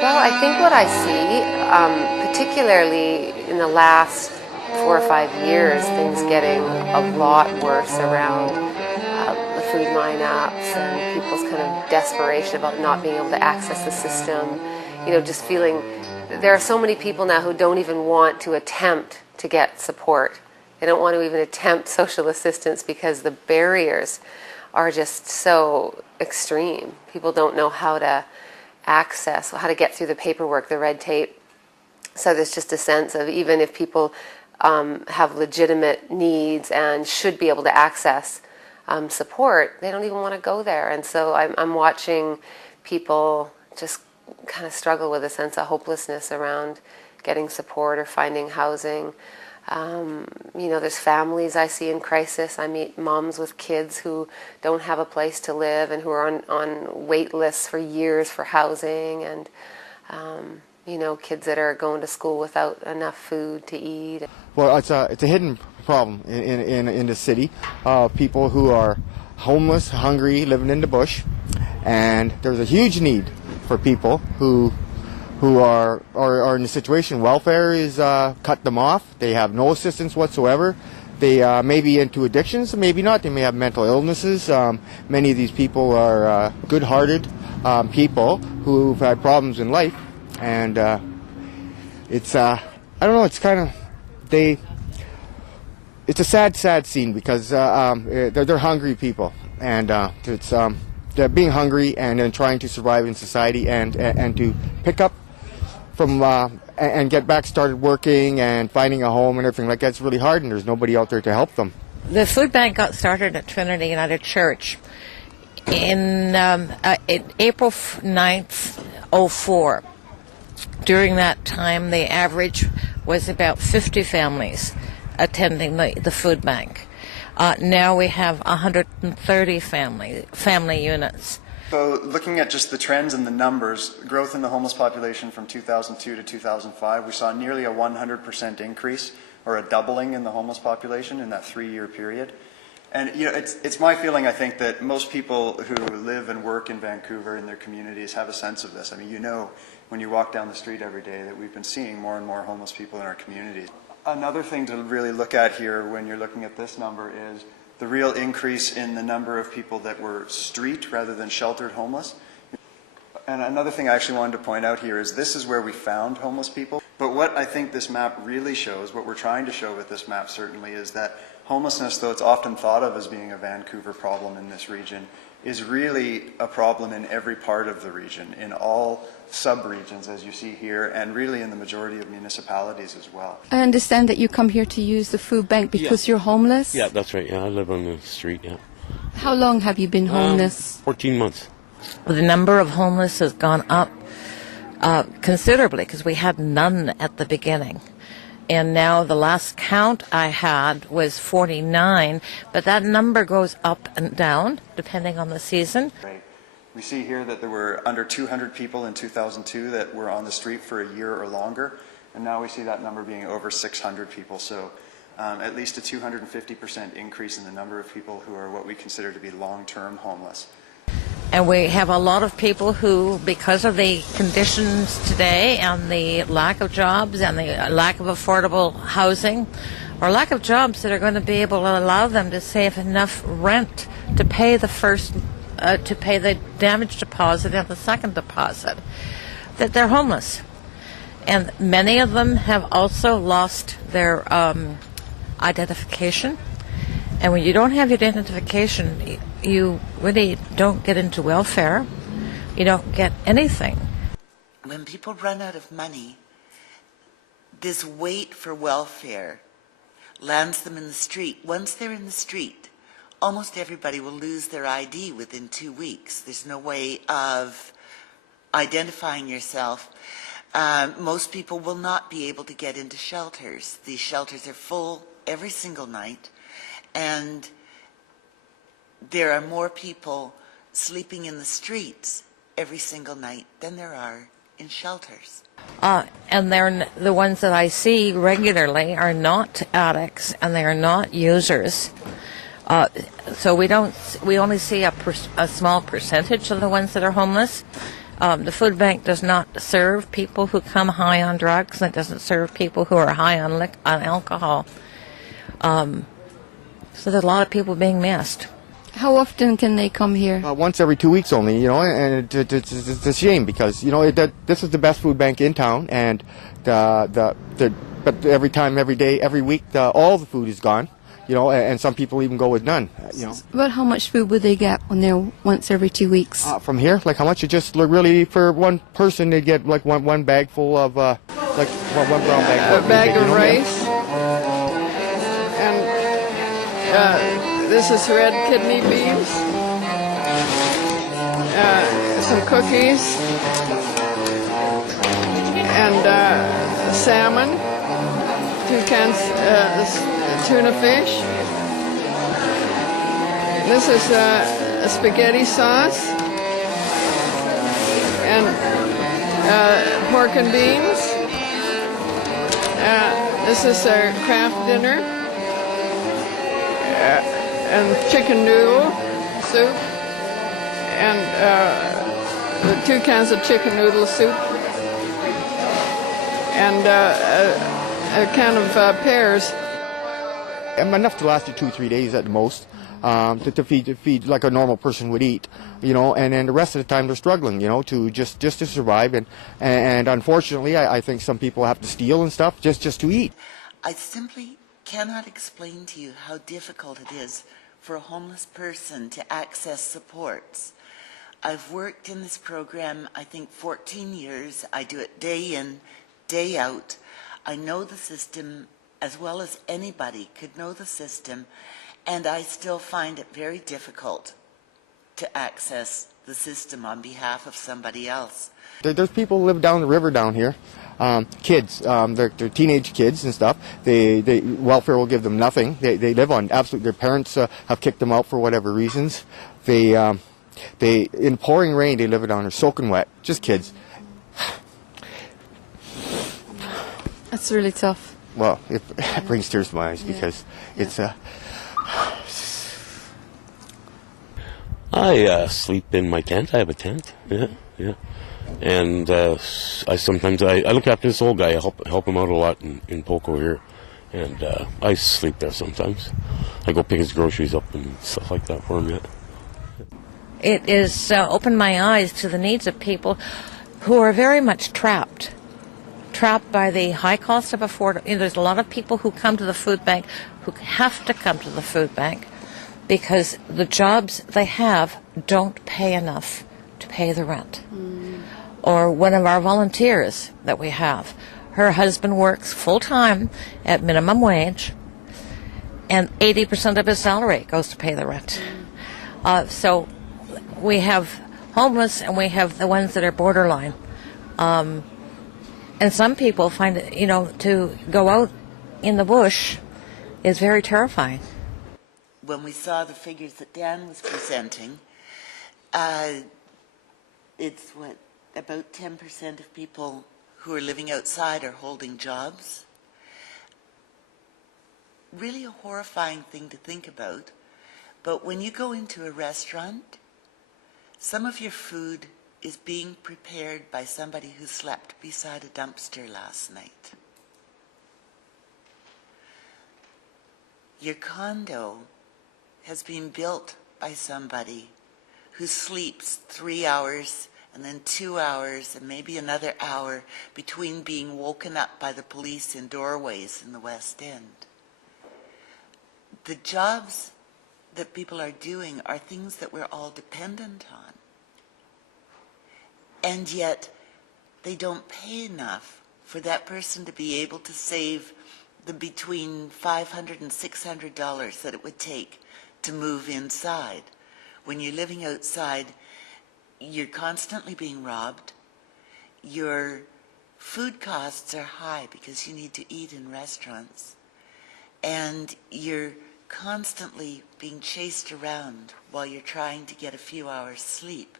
Well, I think what I see, particularly in the last 4 or 5 years, things getting a lot worse around the food lineups and people's kind of desperation about not being able to access the system. You know, just feeling there are so many people now who don't even want to attempt to get support. They don't want to even attempt social assistance because the barriers are just so extreme. People don't know how to access, how to get through the paperwork, the red tape. So there's just a sense of even if people have legitimate needs and should be able to access support, they don't even want to go there. And so I'm watching people just kind of struggle with a sense of hopelessness around getting support or finding housing. You know, there's families I see in crisis. I meet moms with kids who don't have a place to live and who are on wait lists for years for housing, and you know, kids that are going to school without enough food to eat. Well, it's a hidden problem in the city. People who are homeless, hungry, living in the bush, and there's a huge need for people who are in a situation. Welfare is cut them off. They have no assistance whatsoever. They may be into addictions, maybe not. They may have mental illnesses. Many of these people are good-hearted people who've had problems in life, and it's I don't know. It's kind of it's a sad scene because they're hungry people, and it's they're being hungry and then trying to survive in society and to pick up from and get back started working and finding a home and everything like that's really hard, and there's nobody out there to help them. The food bank got started at Trinity United Church in April 9th, 2004. During that time, the average was about 50 families attending the food bank. Now we have 130 family units. So looking at just the trends and the numbers, growth in the homeless population from 2002 to 2005, we saw nearly a 100% increase, or a doubling in the homeless population in that 3-year period. And you know, it's my feeling, I think, that most people who live and work in Vancouver in their communities have a sense of this. I mean, you know, when you walk down the street every day that we've been seeing more and more homeless people in our communities. Another thing to really look at here when you're looking at this number is the real increase in the number of people that were street rather than sheltered homeless. And another thing I actually wanted to point out here is this is where we found homeless people. But what I think this map really shows, what we're trying to show with this map certainly, is that homelessness, though it's often thought of as being a Vancouver problem in this region, is really a problem in every part of the region, in all sub-regions, as you see here, and really in the majority of municipalities as well. I understand that you come here to use the food bank because you're homeless? Yeah, that's right. Yeah, I live on the street, yeah. How long have you been homeless? 14 months. The number of homeless has gone up considerably because we had none at the beginning. And now the last count I had was 49, but that number goes up and down depending on the season. Right. We see here that there were under 200 people in 2002 that were on the street for a year or longer, and now we see that number being over 600 people. So at least a 250% increase in the number of people who are what we consider to be long-term homeless. And we have a lot of people who, because of the conditions today and the lack of jobs and the lack of affordable housing, or lack of jobs that are going to be able to allow them to save enough rent to pay the damage deposit and the second deposit, that they're homeless. And many of them have also lost their identification. And when you don't have your identification, you really don't get into welfare. You don't get anything. When people run out of money, this wait for welfare lands them in the street. Once they're in the street, almost everybody will lose their ID within 2 weeks. There's no way of identifying yourself. Most people will not be able to get into shelters. These shelters are full every single night, and there are more people sleeping in the streets every single night than there are in shelters. And they're the ones that I see regularly are not addicts and they are not users. So we only see a small percentage of the ones that are homeless. The food bank does not serve people who come high on drugs, and it doesn't serve people who are high on alcohol. So there's a lot of people being missed. How often can they come here? Once every 2 weeks only, and it's a shame because, this is the best food bank in town, and but every time, every day, every week, all the food is gone, and some people even go with none, About how much food would they get when they're once every 2 weeks? From here, like how much? It just really, for one person, they get like one bag full of, like one brown bag. A bag of rice, and this is red kidney beans, some cookies, and salmon, 2 cans tuna fish. This is a spaghetti sauce, and pork and beans. This is our craft dinner, and chicken noodle soup, and the 2 cans of chicken noodle soup, and a can of pears. Enough to last you 2-3 days at the most, to feed like a normal person would eat, and then the rest of the time they're struggling, to just to survive, and unfortunately I think some people have to steal and stuff just to eat. I simply cannot explain to you how difficult it is for a homeless person to access supports. I've worked in this program, I think, 14 years. I do it day in, day out. I know the system as well as anybody could know the system, and I still find it very difficult to access the system on behalf of somebody else. There's people who live down the river down here, kids, they're teenage kids and stuff. They welfare will give them nothing. They live on their parents have kicked them out for whatever reasons. They in pouring rain, they live down there soaking wet, just kids. That's really tough. Well, it brings tears to my eyes because it's I sleep in my tent. I have a tent. Yeah. And I sometimes look after this old guy. I help him out a lot in Poco here, and I sleep there sometimes. I go pick his groceries up and stuff like that for him. Yeah. It has opened my eyes to the needs of people who are very much trapped by the high cost of affordable. There's a lot of people who come to the food bank who have to come to the food bank because the jobs they have don't pay enough to pay the rent. Or one of our volunteers that we have, her husband works full-time at minimum wage, and 80% of his salary goes to pay the rent. So we have homeless, and we have the ones that are borderline. And some people find it, to go out in the bush is very terrifying. When we saw the figures that Dan was presenting, it's about 10% of people who are living outside are holding jobs. Really a horrifying thing to think about. But when you go into a restaurant, some of your food is being prepared by somebody who slept beside a dumpster last night. Your condo has been built by somebody who sleeps 3 hours and then 2 hours and maybe another hour between being woken up by the police in doorways in the West End. The jobs that people are doing are things that we're all dependent on. And yet, they don't pay enough for that person to be able to save the between $500 and $600 that it would take to move inside. When you're living outside, you're constantly being robbed. Your food costs are high because you need to eat in restaurants. And you're constantly being chased around while you're trying to get a few hours sleep.